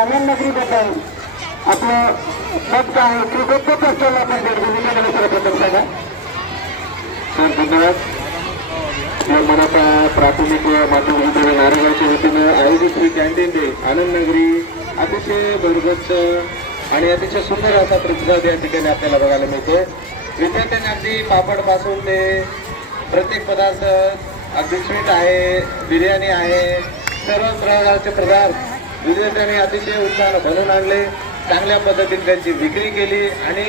आनंदनगरीबद्दल आपलं मत काय आहे. कृतज्ञ असलेलं आपण भेट दिली त्याला सर्वप्रथम सांगा सर धन्यवाद. या मनापा प्राथमिक व माध्यमिक विद्यालय वतीनं आयोजित श्री कॅन्टीन डे आनंद नगरी अतिशय भरगच्च आणि अतिशय सुंदर असा प्रतिसाद या ठिकाणी आपल्याला बघायला मिळतो विद्यार्थ्यांनी अगदी पापडपासून ते प्रत्येक पदार्थ अगदी स्वीट आहे बिर्याणी आहे सर्व प्रकारचे पदार्थ विद्यार्थ्यांनी अतिशय उत्साहानं भरून आणले. चांगल्या पद्धतीने त्यांची विक्री केली आणि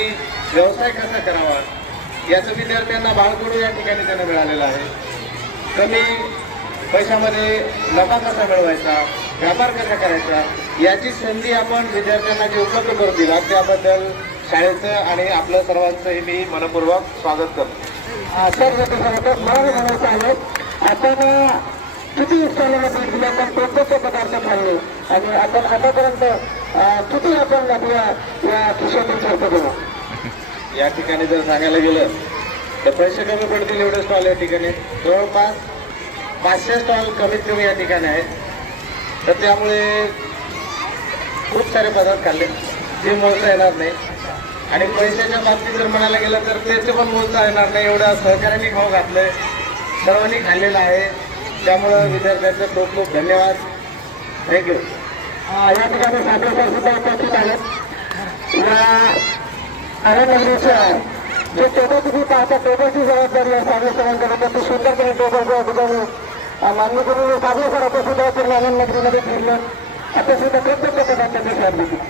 व्यवसाय कसा करावा याचं विद्यार्थ्यांना बाळकडू या ठिकाणी त्यांना मिळालेलं आहे. कमी पैशामध्ये नफा कसा मिळवायचा व्यापार कसा करायचा याची संधी आपण विद्यार्थ्यांना जी उपलब्ध करून दिला त्याबद्दल शाळेचं आणि आपलं सर्वांचं हे मी मनपूर्वक स्वागत करतो. सर मला म्हणायचं आहे आपण किती उत्साहाला भेट दिली आपण कोणते पदार्थ खाल्ले? आणि आपण आतापर्यंत किती आपण आपल्या या खिशातून खर्च केला या ठिकाणी जर सांगायला गेलं तर पैसे कमी पडतील एवढे स्टॉल या ठिकाणी. जवळपास पाचशे स्टॉल कमीत कमी या ठिकाणी आहेत. तर त्यामुळे खूप सारे पदार्थ खाल्ले. ते मोजता येणार नाही. आणि पैशाच्या बाबतीत जर म्हणायला गेलं तर त्याचे पण मोजता येणार नाही. एवढं सहकार्याने खाऊ घातलंय. सर्वांनी खाल्लेलं आहे. त्यामुळं विद्यार्थ्यांचे खूप खूप धन्यवाद. थँक्यू या ठिकाणी साखर सर सुद्धा उपस्थित आहेत. या आनंदनगरीच्या जे टेबल तुम्ही पाहता टेबलची जबाबदारी आहे सागर सरांकडे तर ती सुंदरपणे टेबलच्या अगोदर मान्य करून सागर सर आता सुद्धा पूर्ण आनंदनगरीमध्ये फिरलं आता सुद्धा प्रत्येक पदार्थांनी स्वाद घेतला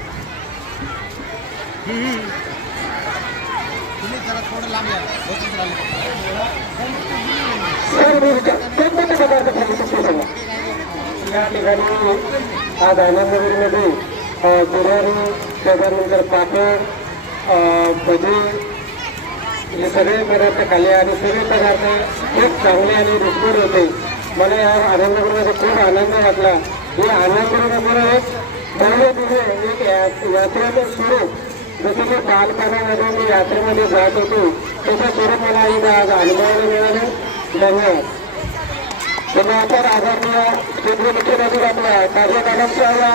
सर मी विचार कोणकोणते पदार्थ खाल्ले ते सांगा या ठिकाणी आज आनंदनगरीमध्ये अ, बिर्याणी त्याच्यानंतर पापड भजी हे सगळे पदार्थ खाल्ले आणि सगळे पदार्थ खूप चांगले आणि रुचकर होते. मला या आनंदनगरमध्ये खूप आनंद वाटला. हे आनंदनगर एक भव्य दिले एक या- यात्रेचं स्वरूप जसं मी बालपणामध्ये मी यात्रेमध्ये जात होतो तसं स्वरूप मला आज अनुभवायला मिळालं. धन्यवाद. पुन्हा आदरणीय केंद्रीय मुख्यमंत्री आपल्या कार्यक्रमांच्या या